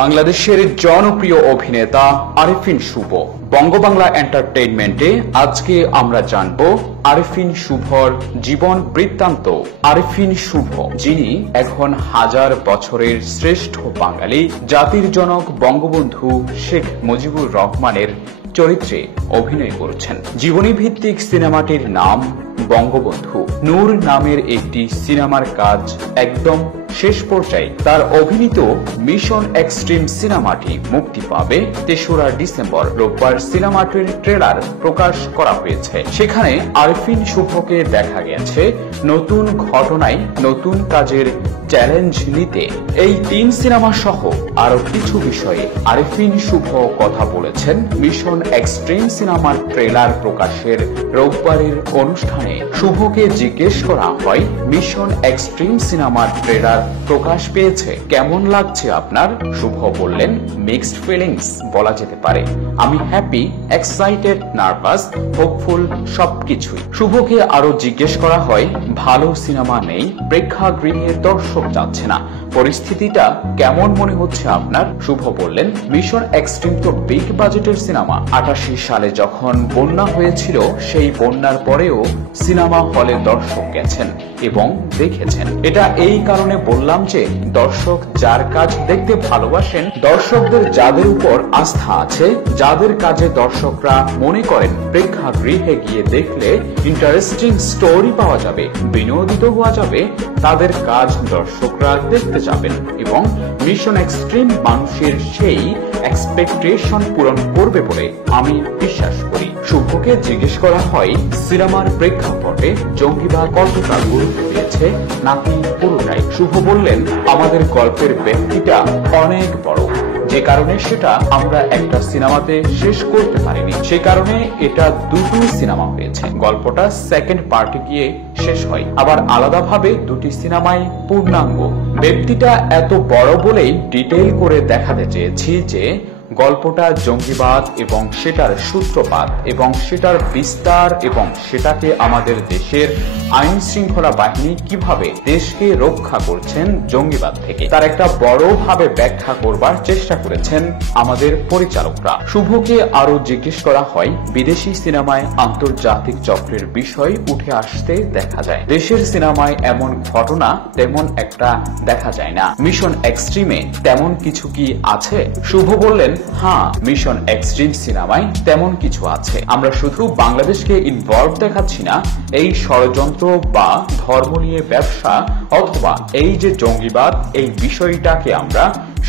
বাংলাদেশের জনপ্রিয় অভিনেতা আরিফিন শুভ বঙ্গবাংলা এন্টারটেইনমেন্টে আজকে আমরা জানব আরিফিন শুভর জীবন বৃত্তান্ত। আরিফিন শুভ, যিনি এখন হাজার বছরের শ্রেষ্ঠ বাঙালি, জাতির জনক বঙ্গবন্ধু শেখ মুজিবুর রহমানের চরিত্রে অভিনয় করেছেন। জীবনী ভিত্তিক সিনেমাটির নাম বঙ্গবন্ধু। নূর নামের একটি সিনেমার কাজ একদম শেষ পর্যায়ে। তার অভিনীত মিশন এক্সট্রিম সিনেমাটি মুক্তি পাবে ৩রা ডিসেম্বর। রোববার সিনেমাটির ট্রেলার প্রকাশ করা হয়েছে। সেখানে আরিফিন শুভকে দেখা গেছে নতুন ঘটনায় নতুন কাজের চ্যালেঞ্জ নিতে। এই ৩ সিনেমা সহ আরো কিছু বিষয়ে আরিফিন শুভ কথা বলেছেন মিশন এক্সট্রিম সিনেমার ট্রেলার প্রকাশের রোববারের অনুষ্ঠানে। শুভকে জিজ্ঞেস করা হয়, মিশন এক্সট্রিম সিনেমার ট্রেলার প্রকাশ পেয়েছে, কেমন লাগছে আপনার? শুভ বললেন, মিক্সড ফিলিংস বলা যেতে পারে। আমি হ্যাপি, এক্সাইটেড, নার্ভাস, হোপফুল, সবকিছুই। শুভকে আরো জিজ্ঞেস করা হয়, ভালো সিনেমা নেই, প্রেক্ষাগৃহে দর্শক যাচ্ছে না, পরিস্থিতিটা কেমন মনে হচ্ছে আপনার? শুভ বললেন, মিশন এক্সট্রিম তো বিগ বাজেটের সিনেমা। 88 সালে যখন বন্যা হয়েছিল, সেই বন্যার পরেও সিনেমা হলে দর্শক গেছেন এবং দেখেছেন। এটা এই কারণে বললাম যে দর্শক যার কাজ দেখতে ভালোবাসেন, দর্শকদের যাদের উপর আস্থা আছে, যাদের কাজে দর্শকরা মনে করেন প্রেক্ষাগৃহে গিয়ে দেখলে ইন্টারেস্টিং স্টোরি পাওয়া যাবে, বিনোদিত হওয়া যাবে, তাদের কাজ দর্শকরা দেখতে যাবেন এবং মিশন এক্সট্রিম মানুষের সেই এক্সপেকটেশন পূরণ করবে বলে আমি বিশ্বাস করি। শুভকে জিজ্ঞেস করা হয়, সিনেমার প্রেক্ষাপটে জঙ্গিবাদ কতটা গুরুত্ব পেয়েছে নাকি পুরোটাই? শুভ বললেন, আমাদের গল্পের ব্যক্তিটা অনেক বড়, যে কারণে সেটা আমরা একটা সিনেমাতে শেষ করতে পারিনি। সে কারণে এটা দুটো সিনেমা হয়েছে। গল্পটা সেকেন্ড পার্টে গিয়ে শেষ হয়, আবার আলাদাভাবে দুটি সিনেমায় পূর্ণাঙ্গ। ব্যক্তিটা এত বড় বলেই ডিটেইল করে দেখাতে চেয়েছি যে গল্পটা জঙ্গিবাদ এবং সেটার সূত্রপাত এবং সেটার বিস্তার এবং সেটাকে আমাদের দেশের আইন শৃঙ্খলা বাহিনী কিভাবে দেশকে রক্ষা করছেন জঙ্গিবাদ থেকে, তার একটা বড়ভাবে ব্যাখ্যা করবার চেষ্টা করেছেন আমাদের পরিচালকরা। শুভকে আরো জিজ্ঞেস করা হয়, বিদেশি সিনেমায় আন্তর্জাতিক চক্রের বিষয় উঠে আসতে দেখা যায়, দেশের সিনেমায় এমন ঘটনা তেমন একটা দেখা যায় না, মিশন এক্সট্রিমে তেমন কিছু কি আছে? শুভ বললেন, হ্যাঁ, মিশন এক্সট্রিম সিনেমায় তেমন কিছু আছে। আমরা শুধু বাংলাদেশকে ইনভলভ দেখাচ্ছি না এই ষড়যন্ত্র বা ধর্ম নিয়ে ব্যবসা অথবা এই যে জঙ্গিবাদ, এই বিষয়টাকে আমরা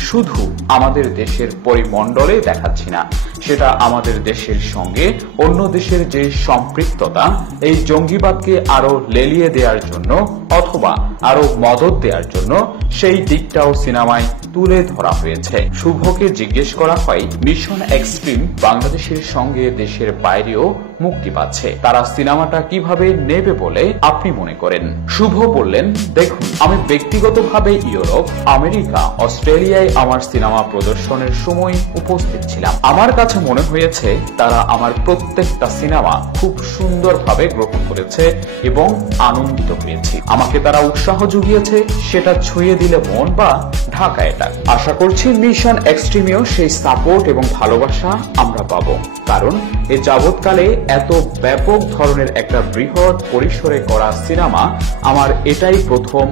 শুধু আমাদের দেশের পরিমণ্ডলে দেখাচ্ছি না, সেটা আমাদের দেশের সঙ্গে অন্য দেশের যে সম্পৃক্ততা, এই জঙ্গিবাদকে আরো লেলিয়ে দেওয়ার জন্য অথবা আরো মদত দেওয়ার জন্য সেই দিকটাও সিনেমায় তুলে ধরা হয়েছে। শুভকে জিজ্ঞেস করা হয়, মিশন এক্সট্রিম বাংলাদেশের সঙ্গে দেশের বাইরেও মুক্তি পাচ্ছে, তারা সিনেমাটা কিভাবে নেবে বলে আপনি মনে করেন? শুভ বললেন, দেখুন, আমি ব্যক্তিগতভাবে ইউরোপ, আমেরিকা, অস্ট্রেলিয়ায় আমার সিনেমা প্রদর্শনের সময় উপস্থিত ছিলাম। আমার কাছে মনে হয়েছে তারা আমার প্রত্যেকটা সিনেমা খুব সুন্দরভাবে গ্রহণ করেছে এবং আনন্দিত হয়েছি। আমাকে তারা উৎসাহ জুগিয়েছে, সেটা ছুঁয়ে দিলে মন বা ঢাকা এটা। আশা করছি মিশন এক্সট্রিমেও সেই সাপোর্ট এবং ভালোবাসা আমরা পাবো, কারণ এ যাবৎকালে এত ব্যাপক ধরনের একটা বৃহৎ পরিসরে করা সিনেমা আমার এটাই প্রথম,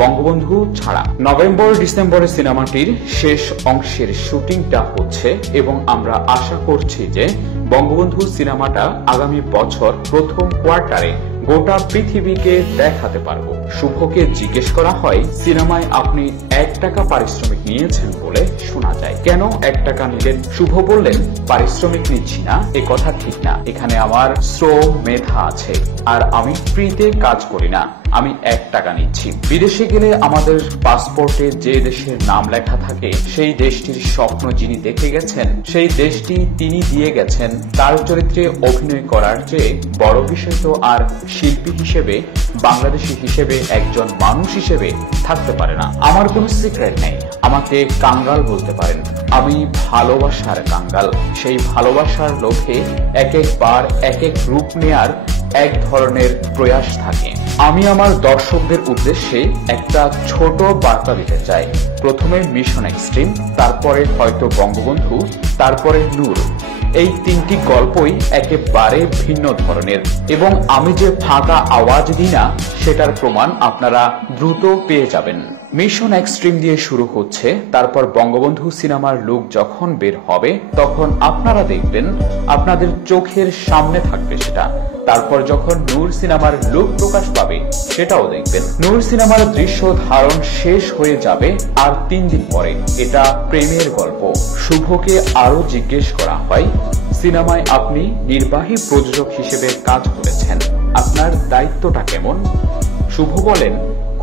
বঙ্গবন্ধু ছাড়া। নভেম্বর ডিসেম্বরে সিনেমাটির শেষ অংশের শুটিংটা হচ্ছে এবং আমরা আশা করছি যে বঙ্গবন্ধু সিনেমাটা আগামী বছর প্রথম কোয়ার্টারে গোটা পৃথিবীকে দেখাতে পারবো। শুভকে জিজ্ঞেস করা হয়, সিনেমায় আপনি 1 টাকা পারিশ্রমিক নিয়েছেন বলে শোনা যায়, কেন 1 টাকা নিলেন? শুভ বললেন, পারিশ্রমিক নিচ্ছি না, এ কথা ঠিক না। এখানে আমার শ্রম মেধা আছে আর আমি ফ্রিতে কাজ করি না, আমি 1 টাকা নিচ্ছি। বিদেশে গেলে আমাদের পাসপোর্টে যে দেশের নাম লেখা থাকে, সেই দেশটির স্বপ্ন যিনি দেখে গেছেন, সেই দেশটি তিনি দিয়ে গেছেন। তার চরিত্রে অভিনয় করার চেয়ে বড় বিষয় তো আর শিল্পী হিসেবে, বাংলাদেশী হিসেবে, একজন মানুষ হিসেবে থাকতে পারে না। আমার কোনো সিক্রেট নেই, আমাকে কাঙ্গাল বলতে পারেন। আমি ভালোবাসার কাঙ্গাল। সেই ভালোবাসার লোভে এক একবার এক এক রূপ নেয়ার এক ধরনের প্রয়াস থাকে। আমি আমার দর্শকদের উদ্দেশ্যে একটা ছোট বার্তা দিতে চাই। প্রথমে মিশন এক্সট্রিম, তারপরে হয়তো বঙ্গবন্ধু, তারপরে নূর। এই তিনটি গল্পই একেবারে ভিন্ন ধরনের এবং আমি যে ফাঁকা আওয়াজ দিই না সেটার প্রমাণ আপনারা দ্রুত পেয়ে যাবেন। মিশন এক্সট্রিম দিয়ে শুরু হচ্ছে, তারপর বঙ্গবন্ধু সিনেমার লুক যখন বের হবে তখন আপনারা দেখবেন আপনাদের চোখের সামনে থাকবে সেটা। তারপর যখন নূর সিনেমার লুক প্রকাশ পাবে সেটাও দেখবেন। নূর সিনেমার দৃশ্য ধারণ শেষ হয়ে যাবে আর 3 দিন পরে। এটা প্রেমের গল্প। শুভকে আরো জিজ্ঞেস করা হয়, সিনেমায় আপনি নির্বাহী প্রযোজক হিসেবে কাজ করেছেন, আপনার দায়িত্বটা কেমন? শুভ বলেন,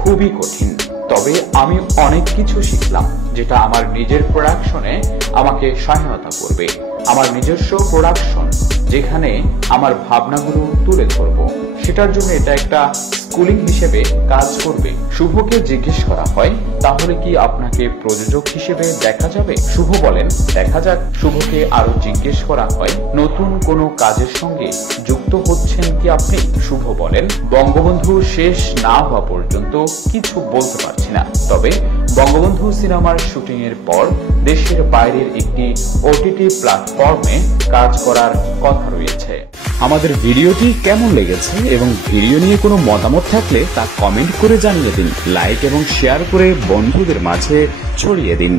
খুবই কঠিন, তবে আমি অনেক কিছু শিখলাম যেটা আমার নিজের প্রোডাকশনে আমাকে সহায়তা করবে। আমার নিজস্ব প্রোডাকশন যেখানে আমার ভাবনাগুলো তুলে ধরবো, সেটার জন্য এটা একটা স্কুলিং হিসেবে কাজ করবে। শুভকে জিজ্ঞেস করা হয়, তাহলে কি আপনাকে প্রযোজক হিসেবে দেখা যাবে? শুভ বলেন, দেখা যাক। শুভকে আরো জিজ্ঞেস করা হয়, নতুন কোনো কাজের সঙ্গে যুক্ত হচ্ছেন কি আপনি? শুভ বলেন, বঙ্গবন্ধু শেষ না হওয়া পর্যন্ত কিছু বলতে পারছি না, তবে বঙ্গবন্ধু সিনেমার শুটিং এর পর দেশের বাইরের একটি ওটিটি প্ল্যাটফর্মে কাজ করার কথা রয়েছে। আমাদের ভিডিওটি কেমন লেগেছে এবং ভিডিও নিয়ে কোনো মতামত থাকলে তা কমেন্ট করে জানিয়ে দিন। লাইক এবং শেয়ার করে বন্ধুদের মাঝে ছড়িয়ে দিন।